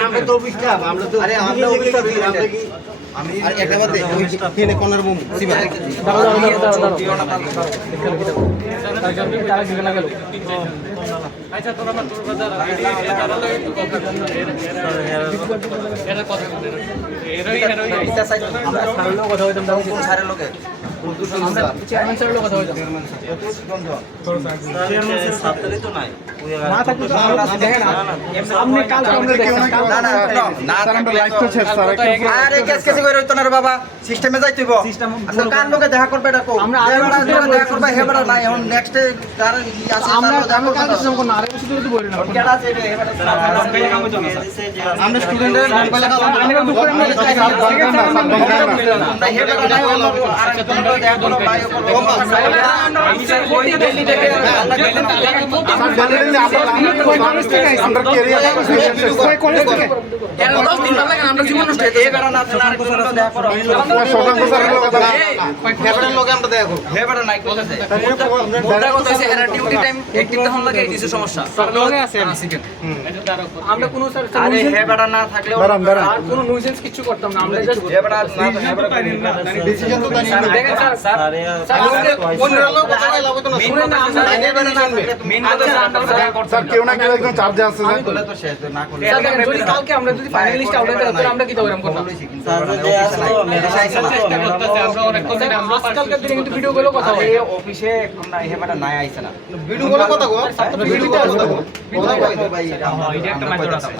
আমরা তো অফিসটা আমরা তো আরে আমরা অফিসটা আমরা কি আমি আর একটা বাদ দে ওই কেনে কোনার মুম সিবা আচ্ছা তোরা আমার তোর বাজার তারা লাগে একটু কথা এরা কথা এরাই এটা সাইড আমরা সারের কথা হইতাম দাও কোন সারের লোকে আমরা চেয়ারম্যান স্যারের কথা হইতাম চেয়ারম্যান স্যার সাথে তো নাই না থাকলে তো আমরা দেখেন সামনে কাল আমরা দেখেন না না না স্যার আমরা লাইভ তো শেষ স্যার আরে কেস কেসে কইরা হইতো না রে বাবা সিস্টেমে যাইতেইব সিস্টেম কার লোকে দেখা করবে এটা কো আমরা দেখা করবে হেবাড়া নাই এখন নেক্সট তার আছে আমরা কাল সিস্টেম কোন আরে কিছু তো বলি না কেডা আছে রে হেবাড়া আমরা স্টুডেন্টের মোবাইলে কাজ আমরা দুপুরে আমরা হেবাড়া নাই আর তোমরা দেখা করো ভাই করো আমি স্যার কই দিল্লি থেকে আমরা ক্যারিয়ার কলেজ থেকে এর 10 দিন লাগে আমরা জীবন নষ্ট হয়ে হেবাড়া না আর তোমরা দেখা করো শতাংশ স্যারের লোক কথা হেবাড়ার লোকে আমরা দেখা করব হেবাড়া নাই কইতাছে মোটা কথা হইছে এরা ডিউটি টাইম অ্যাক্টিভ তখন লাগে এই কিছু সমস্যা স্যার লগে আছে আমরা কোনো স্যার আরে হেবাড়া না থাকলেও আর কোনো নুইসেন্স কিছু করতাম না আমরা জাস্ট হেবাড়া না হেবাড়া ডিসিশন তো জানি না দেখেন স্যার স্যার কোন লোক কথা লাগবে তো না শুনে না হেবাড়া না মেইন কথা স্যার স্যার কেউ না কেউ একজন চার্জে আছে আমি বলে তো শেষ না করলে স্যার দেখেন যদি কালকে আমরা যদি ফাইনাল লিস্ট আউট হয় তাহলে আমরা কি করব করতাম স্যার যে আছে তো মেডিসিন আছে চেষ্টা করতেছি আমরা অনেক কথা আমরা আজকালকার দিনে কিন্তু ভিডিও গুলো কথা হয় এই অফিসে এখন না হেবাড়া নাই আইছে না ভিডিও গুলো কথা গো ভিডিওটা কথা গো কথা কই ভাই এটা একটা ম্যাটার আছে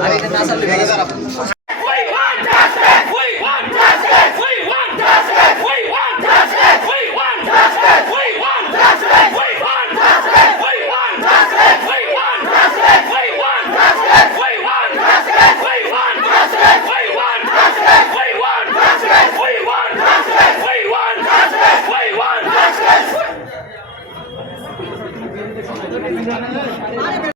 আরে এটা না চাললে